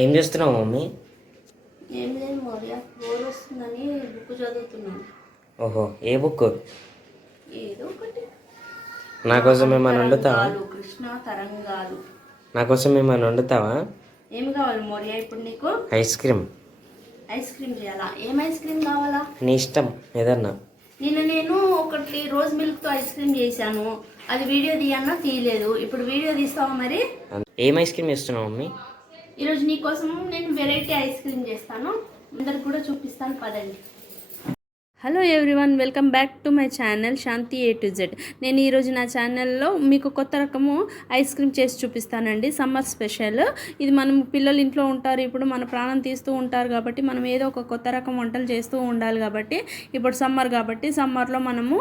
ఏం చేస్తున్నావు మమ్మీ? ఏం లేదు మౌర్య, బోర్ వస్తుందని బుక్ చదువుతున్నాను. ఓహో, ఏ బుక్? ఏదో ఒకటి. నా కోసం ఏమైనా వండుతావా? కృష్ణ తరంగాలు. నా కోసం ఏమైనా వండుతావా? ఏం కావాలి మౌర్య ఇప్పుడు నీకు? Ice cream. ఐస్ క్రీమ్ చేయాలా? ఏం ఐస్ క్రీమ్ కావాలా? నీ ఇష్టం ఏదన్నా. నేను ఒకటి రోజ్ మిల్క్తో ఐస్ క్రీమ్ చేశాను, అది వీడియో తీయన్నా తీయలేదు. ఇప్పుడు వీడియో తీస్తావా మరి? ఏం ఐస్ క్రీమ్ చేస్తున్నావు మమ్మీ? ఈరోజు నీకోసం నేను వెరైటీ ఐస్ క్రీమ్ చేస్తాను, అందరికి కూడా చూపిస్తాను, పదండి. Hello everyone, welcome back to my channel Shanti A to Z. నేను ఈరోజు నా ఛానల్లో మీకు కొత్త రకము ఐస్ క్రీమ్ చేసి చూపిస్తానండి. సమ్మర్ స్పెషల్ ఇది. మనం పిల్లలు ఇంట్లో ఉంటారు, ఇప్పుడు మన ప్రాణం తీస్తూ ఉంటారు కాబట్టి మనం ఏదో ఒక కొత్త రకం వంటలు చేస్తూ ఉండాలి. కాబట్టి ఇప్పుడు సమ్మర్ కాబట్టి సమ్మర్లో మనము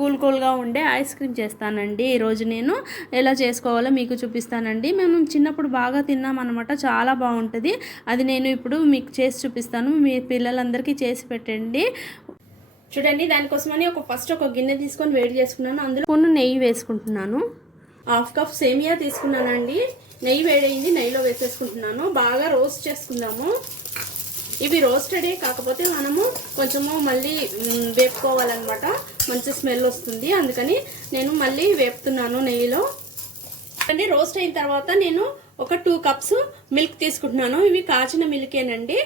కూల్గా ఉండే ఐస్ క్రీమ్ చేస్తానండి. ఈరోజు నేను ఎలా చేసుకోవాలో మీకు చూపిస్తానండి. మేము చిన్నప్పుడు బాగా తిన్నాం అనమాట, చాలా బాగుంటుంది. అది నేను ఇప్పుడు మీకు చేసి చూపిస్తాను, మీ పిల్లలందరికీ చేసి పెట్టండి. చూడండి, దానికోసమని ఫస్ట్ ఒక గిన్నె తీసుకొని వేడి చేసుకున్నాను. అందులో కొన్ని నెయ్యి వేసుకుంటున్నాను. 1/2 కప్ సేమియా తీసుకున్నానండి. నెయ్యి వేడైంది, నెయ్యిలో వేసేసుకుంటున్నాను. బాగా రోస్ట్ చేసుకుందాము. ఇవి రోస్టెడే, కాకపోతే మనము కొంచెము మళ్ళీ వేపుకోవాలన్నమాట, మంచి స్మెల్ వస్తుంది. అందుకని నేను మళ్ళీ వేపుతున్నాను నెయ్యిలో. అండి, రోస్ట్ అయిన తర్వాత నేను ఒక 2 కప్స్ మిల్క్ తీసుకుంటున్నాను. ఇవి కాచిన మిల్కేనండి.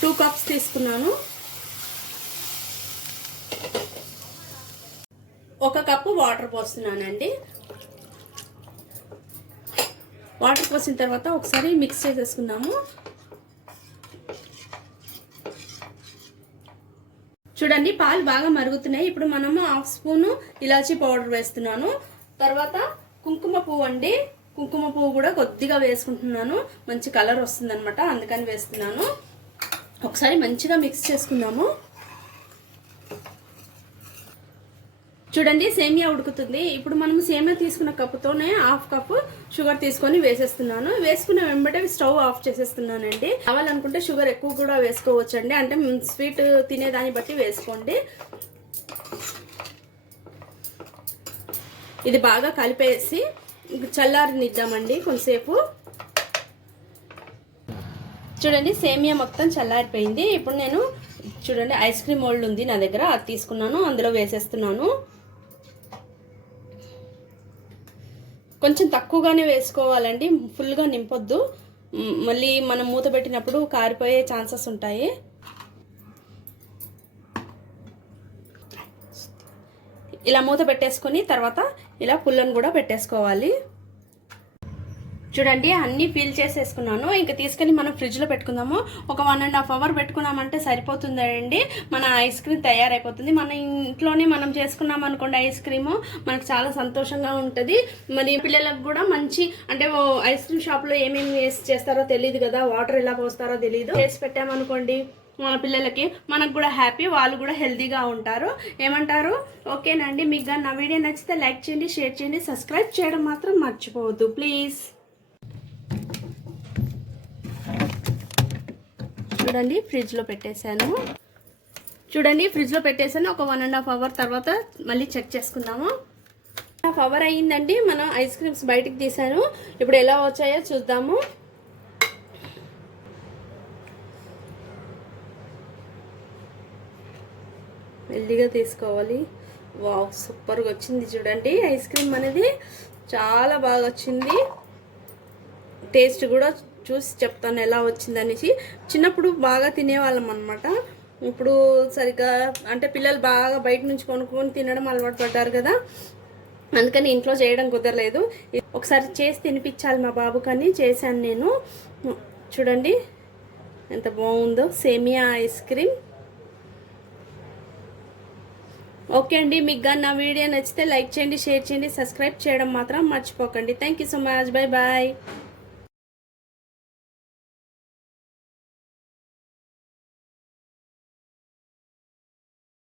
2 కప్స్ తీసుకున్నాను. 1 కప్పు వాటర్ పోస్తున్నానండి. వాటర్ పోసిన తర్వాత ఒకసారి మిక్స్ చేసేసుకున్నాము. చూడండి, పాలు బాగా మరుగుతున్నాయి. ఇప్పుడు మనము 1/2 స్పూను ఇలాచీ పౌడర్ వేస్తున్నాను. తర్వాత కుంకుమ పువ్వు అండి, కుంకుమ పువ్వు కూడా కొద్దిగా వేసుకుంటున్నాను, మంచి కలర్ వస్తుంది అనమాట, అందుకని వేస్తున్నాను. ఒకసారి మంచిగా మిక్స్ చేసుకుందాము. చూడండి, సేమియా ఉడుకుతుంది. ఇప్పుడు మనం సేమియా తీసుకున్న కప్పుతోనే 1/2 కప్పు షుగర్ తీసుకొని వేసేస్తున్నాను. వేసుకున్న వెంబటే స్టవ్ ఆఫ్ చేసేస్తున్నానండి. కావాలనుకుంటే షుగర్ ఎక్కువ కూడా వేసుకోవచ్చండి, అంటే స్వీట్ తినేదాన్ని బట్టి వేసుకోండి. ఇది బాగా కలిపేసి చల్లారనిద్దామండి కొంతసేపు. చూడండి, సేమియా మొత్తం చల్లారిపోయింది. ఇప్పుడు నేను చూడండి ఐస్ క్రీమ్ మోల్డ్ ఉంది నా దగ్గర, అది తీసుకున్నాను, అందులో వేసేస్తున్నాను. కొంచెం తక్కువగానే వేసుకోవాలండి, ఫుల్గా నింపొద్దు, మళ్ళీ మనం మూత పెట్టినప్పుడు కారిపోయే ఛాన్సెస్ ఉంటాయి. ఇలా మూత పెట్టేసుకొని తర్వాత ఇలా పుల్లను కూడా పెట్టేసుకోవాలి. చూడండి, అన్నీ ఫిల్ చేసేసుకున్నాను. ఇంకా తీసుకొని మనం ఫ్రిడ్జ్లో పెట్టుకుందాము. ఒక 1.5 అవర్ పెట్టుకున్నామంటే సరిపోతుందండి, మన ఐస్ క్రీమ్ తయారైపోతుంది. మన ఇంట్లోనే మనం చేసుకున్నాం అనుకోండి ఐస్ క్రీము, మనకు చాలా సంతోషంగా ఉంటుంది. మరి పిల్లలకు కూడా మంచి, అంటే ఐస్ క్రీమ్ షాప్లో ఏమేమి వేసి చేస్తారో తెలియదు కదా, వాటర్ ఎలా పోస్తారో తెలియదు, చేసి పెట్టామనుకోండి మన పిల్లలకి, మనకు కూడా హ్యాపీ, వాళ్ళు కూడా హెల్తీగా ఉంటారు. ఏమంటారు? ఓకేనండి, మీకు నా వీడియో నచ్చితే లైక్ చేయండి, షేర్ చేయండి, సబ్స్క్రైబ్ చేయడం మాత్రం మర్చిపోవద్దు ప్లీజ్. చూడండి, ఫ్రిడ్జ్లో పెట్టేశాను. ఒక 1.5 అవర్ తర్వాత మళ్ళీ చెక్ చేసుకుందాము. 1.5 అవర్ అయ్యిందండి, మనం ఐస్ క్రీమ్స్ బయటికి తీసాను. ఇప్పుడు ఎలా వచ్చాయో చూద్దాము. మెల్లిగా తీసుకోవాలి. వావ్, సూపర్గా వచ్చింది. చూడండి, ఐస్ క్రీమ్ అనేది చాలా బాగా వచ్చింది. టేస్ట్ కూడా చూసి చెప్తాను ఎలా వచ్చిందనేసి. చిన్నప్పుడు బాగా తినేవాళ్ళం అనమాట, ఇప్పుడు సరిగ్గా అంటే పిల్లలు బాగా బయట నుంచి కొనుక్కొని తినడం అలవాటు పడ్డారు కదా, అందుకని ఇంట్లో చేయడం కుదరలేదు. ఒకసారి చేసి తినిపించాలి మా బాబు, కానీ చేశాను నేను. చూడండి ఎంత బాగుందో సేమియా ఐస్ క్రీమ్. ఓకే అండి, మీకు కానీ నా వీడియో నచ్చితే లైక్ చేయండి, షేర్ చేయండి, సబ్స్క్రైబ్ చేయడం మాత్రం మర్చిపోకండి. Thank you so much, bye bye.